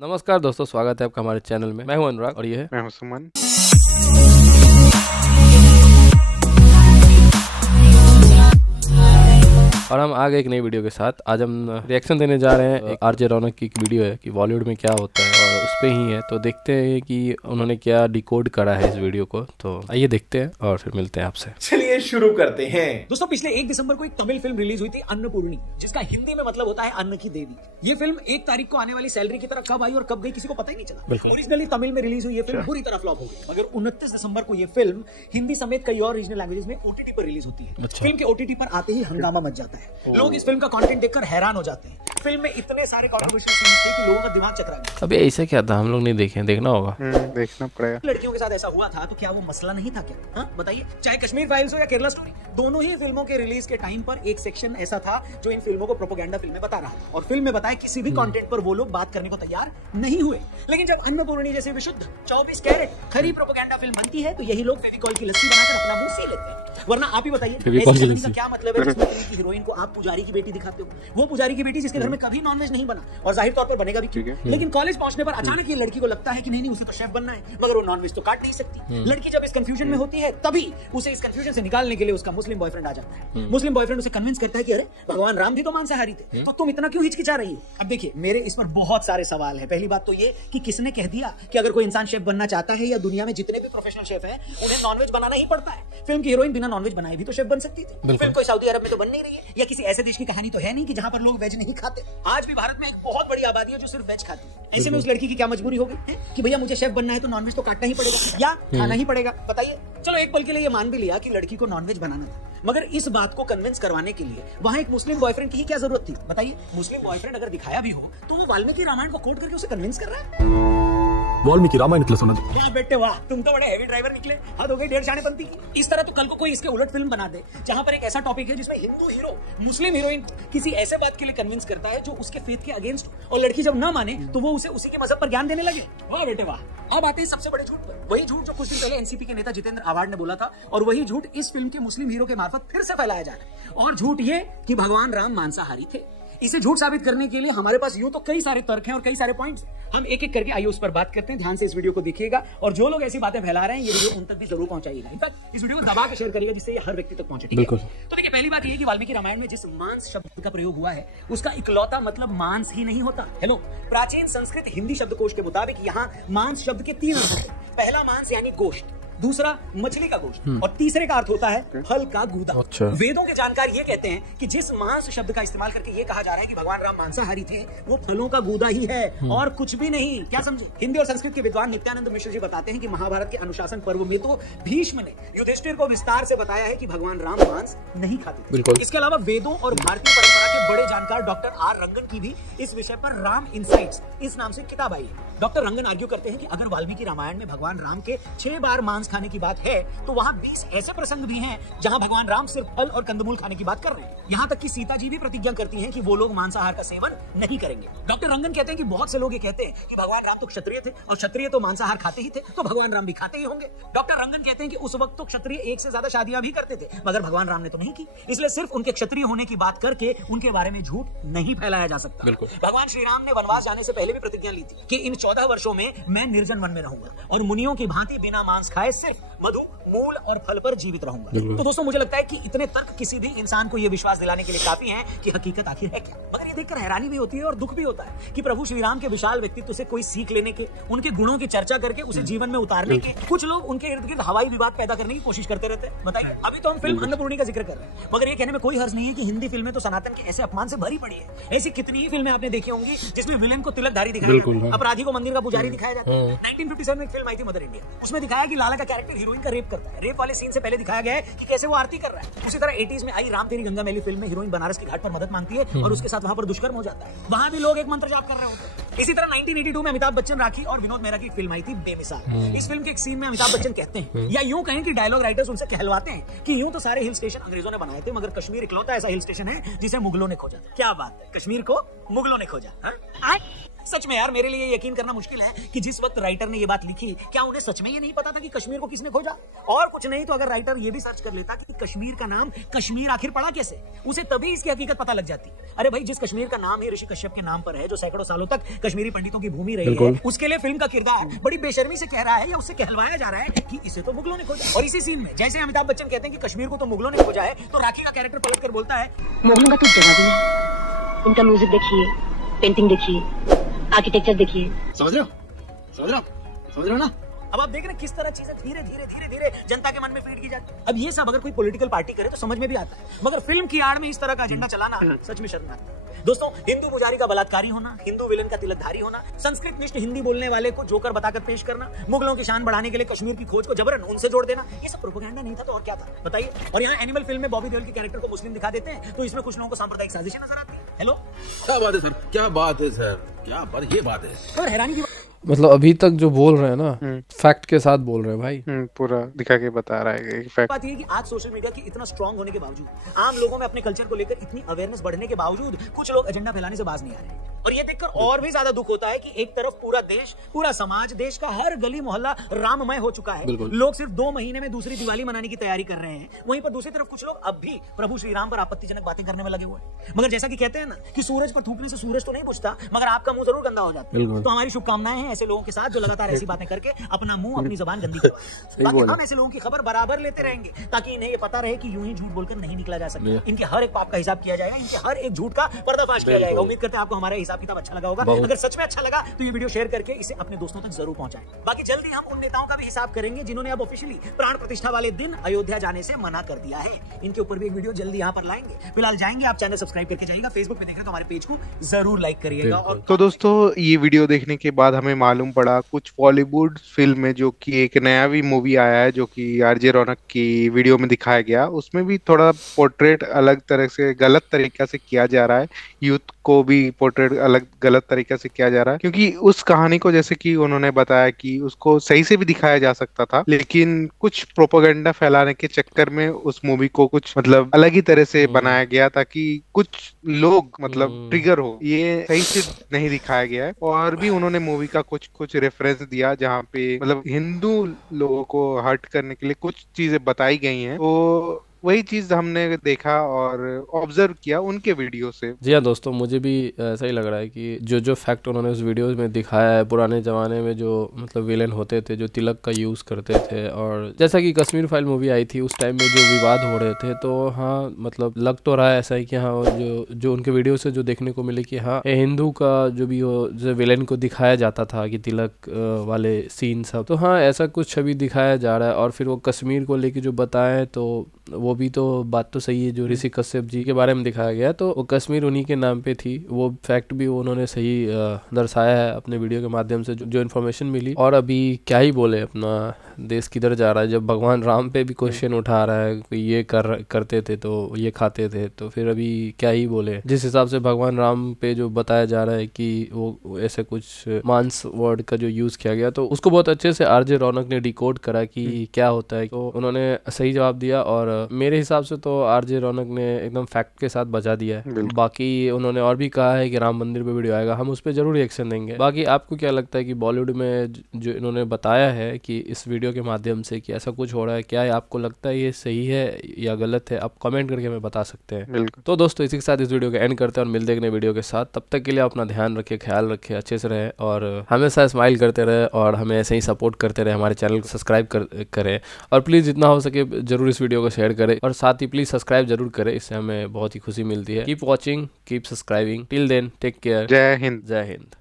नमस्कार दोस्तों, स्वागत है आपका हमारे चैनल में। मैं हूं अनुराग और ये है मैं हूं सुमन। और हम आ गए एक नई वीडियो के साथ। आज हम रिएक्शन देने जा रहे हैं। एक आरजे रौनक की एक वीडियो है कि बॉलीवुड में क्या होता है और उस पे ही है, तो देखते हैं कि उन्होंने क्या डिकोड करा है इस वीडियो को। तो आइए देखते हैं और फिर मिलते हैं आपसे। चलिए शुरू करते हैं। दोस्तों, पिछले 1 दिसंबर को एक तमिल फिल्म रिलीज हुई थी, अन्नपूर्णी, जिसका हिंदी में मतलब होता है अन्न की देवी। ये फिल्म 1 तारीख को आने वाली सैलरी की तरह कब आई और कब गई किसी को पता ही नहीं चला। ओरिजिनली तमिल में रिलीज हुई ये फिल्म बुरी तरह फ्लॉप हो गई, मगर 29 दिसंबर को ये फिल्म हिंदी समेत कई और रीजनल लैंग्वेजेस में ओटीटी पर रिलीज होती है। फिल्म के ओटीटी पर आते ही हंगामा मच जाता है। लोग इस फिल्म का कंटेंट देखकर हैरान हो जाते हैं। फिल्म में इतने सारे कंट्रोवर्शियल सीन्स थे कि लोगों का दिमाग चकरा गया। अभी ऐसे क्या था, हम लोग नहीं देखे, देखना होगा। देखना पड़ेगा। लड़कियों के साथ ऐसा हुआ था तो क्या वो मसला नहीं था क्या? हाँ बताइए। चाहे कश्मीर फाइल्स हो या केरला स्टोरी, दोनों ही फिल्मों के रिलीज के टाइम पर एक सेक्शन ऐसा था जो इन फिल्मों को प्रोपेगेंडा फिल्म में बता रहा था, और फिल्म में बताए किसी भी कंटेंट पर वो लोग बात करने को तैयार नहीं हुए। लेकिन जब अन्नपूर्णी जैसे विशुद्ध 24 कैरेट खरी प्रोपेगेंडा फिल्म बनती है तो यही लोग फेविकॉल की लस्सी बनाकर अपना मुंह सी लेते हैं। वरना आप ही बताइए, ऐसी क्या मतलब है जिसमें फिल्म की हीरोइन को आप पुजारी की बेटी दिखाते हो? वो पुजारी की बेटी जिसके घर में कभी नॉनवेज नहीं बना और जाहिर तौर पर बनेगा भी क्यों। लेकिन कॉलेज पहुंचने पर अचानक ये लड़की को लगता है कि नहीं उसे तो शेफ बनना है, मगर वो नॉनवेज तो काट नहीं सकती। लड़की जब इस कंफ्यूजन में होती है तभी उसे इस कंफ्यूजन से निकालने के लिए उसका मुस्लिम बॉयफ्रेंड आ जाता है। मुस्लिम बॉयफ्रेंड उसे कन्विंस करता है कि अरे भगवान राम भी तो मांसाहारी थे, तो तुम इतना क्यों हिचकिचा रही हो? अब देखिए, मेरे इस पर बहुत सारे सवाल हैं। पहली बात तो ये कि किसने कह दिया कि अगर कोई इंसान शेफ बनना चाहता है या दुनिया में जितने भी प्रोफेशनल शेफ हैं उन्हें नॉनवेज बनाना ही पड़ता है। फिल्म की हीरोइन बिना नॉनवेज बनाए भी तो शेफ बन सकती थी। फिल्म कोई सऊदी अरब में तो बन नहीं रही है या किसी ऐसे देश की कहानी तो है नहीं कि जहां पर लोग वेज नहीं खाते। आज भी भारत में एक बहुत बड़ी आबादी है जो सिर्फ वेज खाती है। ऐसे में उस लड़की की क्या मजबूरी हो गई कि भैया मुझे शेफ बनना है तो नॉनवेज तो काटना ही पड़ेगा या खाना ही पड़ेगा? बताइए। चलो एक पल के लिए ये मान भी लिया कि लड़की को नॉनवेज बनाना था, मगर इस बात को कन्विंस करवाने के लिए वहां एक मुस्लिम बॉयफ्रेंड की ही क्या जरूरत थी? बताइए। मुस्लिम बॉयफ्रेंड अगर दिखाया भी हो तो वो वाल्मीकि रामायण को कोट करके उसे कन्विंस कर रहा है। वाल्मीकि रामायण सुना क्या बेटे, वाह, तुम तो बड़े हेवी ड्राइवर निकले। हद हो गई डेढ़ शानेपंती की। इस तरह तो कल को कोई इसके उलट फिल्म बना दे जहां पर एक ऐसा टॉपिक है जिसमें हिंदू हीरो मुस्लिम हीरोइन किसी ऐसे बात के लिए कन्विंस करता है जो उसके फेथ के अगेंस्ट, और लड़की जब ना माने तो वो उसे उसी के मजहब पर ज्ञान देने लगे। वाह बेटे वाह। अब आते हैं सबसे बड़े झूठ पर। वही झूठ जो कुछ दिन पहले एनसीपी के नेता जितेंद्र आवाड ने बोला था, और वही झूठ इस फिल्म के मुस्लिम हीरो के मार्फत फिर से फैलाया जा रहा है। और झूठ ये कि भगवान राम मांसाहारी थे। इसे झूठ साबित करने के लिए हमारे पास यूं तो कई सारे तर्क हैं और कई सारे पॉइंट्स। हम एक एक करके आइए उस पर बात करते हैं। ध्यान से इस वीडियो को देखिएगा, और जो लोग ऐसी बातें फैला रहे हैं ये वीडियो उन तक भी जरूर पहुंचाइएगा। इनफैक्ट इस वीडियो को दबा के शेयर करिएगा जिससे ये हर व्यक्ति तक पहुंचे। बिल्कुल। तो देखिए, पहली बात ये कि वाल्मीकि रामायण में जिस मांस शब्द का प्रयोग हुआ है उसका इकलौता मतलब मांस ही नहीं होता। हेलो, प्राचीन संस्कृत हिंदी शब्दकोश के मुताबिक यहाँ मांस शब्द के 3 अर्थ होते हैं। पहला मांस यानी गोश्त, दूसरा मछली का गोश्त, और तीसरे का अर्थ होता है फल का गूदा। अच्छा। वेदों के जानकार ये कहते हैं कि जिस मांस शब्द का इस्तेमाल करके ये कहा जा रहा है कि भगवान राम मांसाहारी थे, वो फलों का गूदा ही है और कुछ भी नहीं। क्या समझे? हिंदी और संस्कृत के विद्वान नित्यानंद मिश्र जी बताते हैं कि महाभारत के अनुशासन पर्व में तो भीष्म ने युधिष्ठिर को विस्तार से बताया है कि भगवान राम मांस नहीं खाते थे। इसके अलावा वेदों और भारतीय परंपरा के बड़े जानकार डॉक्टर आर रंगन की भी इस विषय पर राम इनसाइट्स इस नाम से किताब आई है। डॉक्टर रंगन आर्ग्यू करते हैं कि अगर वाल्मीकि रामायण में भगवान राम के 6 बार मांस खाने की बात है तो वहां 20 ऐसे प्रसंग भी हैं जहां भगवान राम सिर्फ फल और कंदमूल खाने की बात कर रहे हैं। यहां तक कि सीता जी भी प्रतिज्ञा करती हैं कि वो लोग मांसाहार का सेवन नहीं करेंगे। डॉक्टर रंगन कहते हैं कि बहुत से लोग ये कहते हैं कि भगवान राम तो क्षत्रिय थे और क्षत्रिय तो मांसाहार खाते ही थे, तो भगवान राम भी खाते ही होंगे। डॉक्टर रंगन कहते हैं कि उस वक्त तो क्षत्रिय 1 से ज्यादा शादियां भी करते थे, मगर भगवान राम ने तो नहीं की, इसलिए सिर्फ उनके क्षत्रिय होने की बात करके उनके बारे में झूठ नहीं फैलाया जा सकता। भगवान श्री राम ने वनवास जाने से पहले भी प्रतिज्ञा ली थी कि इन 14 वर्षों में मैं निर्जन वन में रहूंगा और मुनियों की भांति बिना मांस खाए सिर्फ मधु, मूल और फल पर जीवित रहूंगा। तो दोस्तों, मुझे लगता है कि इतने तर्क किसी भी इंसान को यह विश्वास दिलाने के लिए काफी हैं कि हकीकत आखिर है क्या। मगर ये देखकर हैरानी भी होती है और दुख भी होता है कि प्रभु श्री राम के विशाल व्यक्तित्व से कोई सीख लेने के, उनके गुणों की चर्चा करके उसे जीवन में उतारने के कुछ लोग उनके इर्द गिर्द हवाई विवाद पैदा करने की कोशिश करते रहते हैं। बताइए, अभी तो हम फिल्म अन्नपूर्णी का जिक्र कर रहे हैं, मगर ये कहने में कोई हर्ज नहीं है कि हिंदी फिल्में तो सनातन के ऐसे अपमान से भरी पड़ी है। ऐसी कितनी ही फिल्में आपने देखी होंगी जिसमें विलेन को तिलकधारी दिखाया जाता है, अपराधी को मंदिर का पुजारी दिखाया जाता है। 1957 में एक फिल्म आई थी मदर इंडिया, उसमें दिखाया कि लाला का कैरेक्टर हीरोइन का रेप करता है। रेप वाले सीन से पहले दिखाया गया है कि कैसे वो आरती कर रहा है। उसी तरह 80s में आई राम तेरी गंगा मैली फिल्म में हीरोइन बनारस के घाट पर मदद मांगती है और उसके साथ वहां पर दुष्कर्म हो जाता है। वहां भी लोग एक मंत्र जाप कर रहे होते हैं। इसी तरह 1982 में अमिताभ बच्चन, राखी और विनोद मेहरा की फिल्म आई थी बेमिसाल। इस फिल्म के एक सीन में अमिताभ बच्चन कहते हैं, या यूं कहें कि डायलॉग राइटर्स उनसे कहलवाते हैं कि यूं तो सारे हिल स्टेशन अंग्रेजों ने बनाए थे, मगर कश्मीर इकलौता ऐसा हिल स्टेशन है जिसे मुगलों ने खोजा। क्या बात है, कश्मीर को मुगलों ने खोजा। सच में यार मेरे लिए यकीन करना मुश्किल है कि जिस वक्त राइटर ने ये बात लिखी, क्या उन्हें सच में ये नहीं पता था कि कश्मीर को किसने खोजा? और कुछ नहीं तो अगर राइटर ये भी सर्च कर लेता कि कश्मीर का नाम कश्मीर आखिर पड़ा कैसे, उसे तभी इसकी हकीकत पता लग जाती। अरे भाई, जिस कश्मीर का नाम ही ऋषि कश्यप के नाम पर है, जो सैकड़ों सालों तक कश्मीरी पंडितों की भूमि रही है, उसके लिए फिल्म का किरदार बड़ी बेशर्मी से कह रहा है या उससे कहलवाया जा रहा है कि इसे तो मुगलों ने खोजा। और इसी सीन में जैसे अमिताभ बच्चन कहते हैं कि कश्मीर को तो मुगलों ने खोजा है, तो राखी का कैरेक्टर पलट कर बोलता है, मुगलों का तो जवाब दिया। उनका म्यूजिक देखिए, पेंटिंग देखिए, आर्किटेक्चर देखिए। समझ रहे हो ना? अब आप देख रहे हैं किस तरह चीजें धीरे धीरे जनता के मन में फीड की जाती है। अब ये सब अगर कोई पॉलिटिकल पार्टी करे तो समझ में भी आता है, मगर फिल्म की आड़ में इस तरह का एजेंडा चलाना सच में शर्मनाक है। दोस्तों, हिंदू पुजारी का बलात्कारी होना, हिंदू विलन का तिलकधारी होना, संस्कृत निष्ठ हिंदी बोलने वाले को जोकर बताकर पेश करना, मुगलों की शान बढ़ाने के लिए कश्मीर की खोज को जबरन उनसे जोड़ देना, ये सब प्रोपेगेंडा नहीं था तो और क्या था बताइए? और यहाँ एनिमल फिल्म में बॉबी देओल के कैरेक्टर को मुस्लिम दिखा देते हैं, तो इसमें कुछ लोगों को सांप्रदायिक साजिशें नजर आती है। हेलो, क्या बात है सर, क्या बात है सर, क्या बात, ये बात है। और हैरानी की मतलब अभी तक जो बोल रहे हैं ना, फैक्ट के साथ बोल रहे हैं भाई। पूरा दिखा के बता रहा है फैक्ट। बात ये कि आज सोशल मीडिया की इतना स्ट्रांग होने के बावजूद, आम लोगों में अपने कल्चर को लेकर इतनी अवेयरनेस बढ़ने के बावजूद कुछ लोग एजेंडा फैलाने से बाज नहीं आ रहे हैं। और ये देखकर और भी ज्यादा दुख होता है कि एक तरफ पूरा देश, पूरा समाज, देश का हर गली मोहल्ला राममय हो चुका है, लोग सिर्फ 2 महीने में दूसरी दिवाली मनाने की तैयारी कर रहे हैं, वहीं पर दूसरी तरफ कुछ लोग अब भी प्रभु श्री राम पर आपत्तिजनक बातें करने में लगे हुए हैं। मगर जैसा कि कहते हैं ना कि सूरज पर थूकने से सूरज तो नहीं बुझता, मगर आपका मुंह जरूर गंदा हो जाता है। तो हमारी शुभकामनाएं हैं ऐसे लोगों के साथ जो लगातार ऐसी बातें करके अपना मुंह, अपनी जबान गंदी करवाएं। बाकी हम ऐसे लोगों की खबर बराबर लेते रहेंगे ताकि इन्हें ये पता रहे कि यूं ही झूठ बोलकर नहीं निकला जा सकता। इनके हर एक पाप का हिसाब किया जाएगा, इनके हर एक झूठ का पर्दाफाश किया जाएगा। उम्मीद करते हैं आपको हमारा हिसाब किताब अच्छा लगा होगा। अगर सच में अच्छा लगा तो ये वीडियो शेयर करके इसे अपने दोस्तों तक जरूर पहुंचाएं। बाकी जल्दी हम उन नेताओं का भी हिसाब करेंगे जिन्होंने अब ऑफिशियली प्राण प्रतिष्ठा वाले दिन अयोध्या जाने से मना कर दिया है। इनके ऊपर भी एक वीडियो जल्दी यहाँ पर लाएंगे। फिलहाल जाएंगे, आप चैनल सब्सक्राइब करके जाइएगा, फेसबुक पे देख रहे हैं तो हमारे पेज को जरूर लाइक करिएगा। और तो दोस्तों, ये वीडियो देखने के बाद हमें मालूम पड़ा कुछ बॉलीवुड फिल्म में जो कि एक नया भी मूवी आया है जो कि आरजे रौनक की वीडियो में दिखाया गया, उसमें भी थोड़ा पोर्ट्रेट अलग तरह से, गलत तरीका से किया जा रहा है। यूथ को भी पोर्ट्रेट अलग गलत तरीके से किया जा रहा है, क्योंकि उस कहानी को जैसे कि उन्होंने बताया कि उसको सही से भी दिखाया जा सकता था, लेकिन कुछ प्रोपेगेंडा फैलाने के चक्कर में उस मूवी को कुछ मतलब अलग ही तरह से बनाया गया ताकि कुछ लोग मतलब ट्रिगर हो। ये सही से नहीं दिखाया गया है। और भी उन्होंने मूवी का कुछ रेफरेंस दिया जहाँ पे मतलब हिंदू लोगों को हर्ट करने के लिए कुछ चीजें बताई गई हैं। तो वही चीज हमने देखा और ऑब्जर्व किया उनके वीडियो से। जी हाँ दोस्तों, मुझे भी ऐसा ही लग रहा है कि जो फैक्ट उन्होंने उस वीडियो में दिखाया है, पुराने ज़माने में जो मतलब विलेन होते थे जो तिलक का यूज़ करते थे, और जैसा कि कश्मीर फाइल मूवी आई थी उस टाइम में जो विवाद हो रहे थे, तो हाँ मतलब लग तो रहा है ऐसा ही कि हाँ जो उनके वीडियो से जो देखने को मिले कि हाँ हिंदू का जो भी हो, जो विलेन को दिखाया जाता था कि तिलक वाले सीन सब, तो हाँ ऐसा कुछ छवि दिखाया जा रहा है। और फिर वो कश्मीर को लेके जो बताएं तो वो भी तो बात तो सही है, जो ऋषि कश्यप जी के बारे में दिखाया गया तो वो कश्मीर उन्हीं के नाम पे थी, वो फैक्ट भी उन्होंने सही दर्शाया है अपने वीडियो के माध्यम से जो इन्फॉर्मेशन मिली। और अभी क्या ही बोले, अपना देश किधर जा रहा है, जब भगवान राम पे भी क्वेश्चन उठा रहा है कि ये करते थे तो ये खाते थे, तो फिर अभी क्या ही बोले। जिस हिसाब से भगवान राम पे जो बताया जा रहा है कि वो ऐसे कुछ मांस वर्ड का जो यूज किया गया, तो उसको बहुत अच्छे से आरजे रौनक ने डिकोड करा कि क्या होता है, तो उन्होंने सही जवाब दिया। और मेरे हिसाब से तो आरजे रौनक ने एकदम फैक्ट के साथ बचा दिया है। बाकी उन्होंने और भी कहा है कि राम मंदिर पे वीडियो आएगा, हम उस पर जरूर रिएक्शन देंगे। बाकी आपको क्या लगता है कि बॉलीवुड में जो इन्होंने बताया है कि इस वीडियो के माध्यम से कि ऐसा कुछ हो रहा है, क्या है आपको लगता है ये सही है या गलत है? आप कमेंट करके हमें बता सकते हैं। तो दोस्तों, इसी के साथ इस वीडियो को एंड करते हैं और मिलते हैं नए वीडियो के साथ। तब तक के लिए अपना ध्यान रखें, ख्याल रखें, अच्छे से रहें और हमेशा स्माइल करते रहे और हमें ऐसे ही सपोर्ट करते रहे। हमारे चैनल को सब्सक्राइब करें और प्लीज़ जितना हो सके जरूर इस वीडियो को शेयर करें और साथ ही प्लीज़ सब्सक्राइब जरूर करें, इससे हमें बहुत ही खुशी मिलती है। Keep watching, keep subscribing, till then take care. जय हिंद। जय हिंद।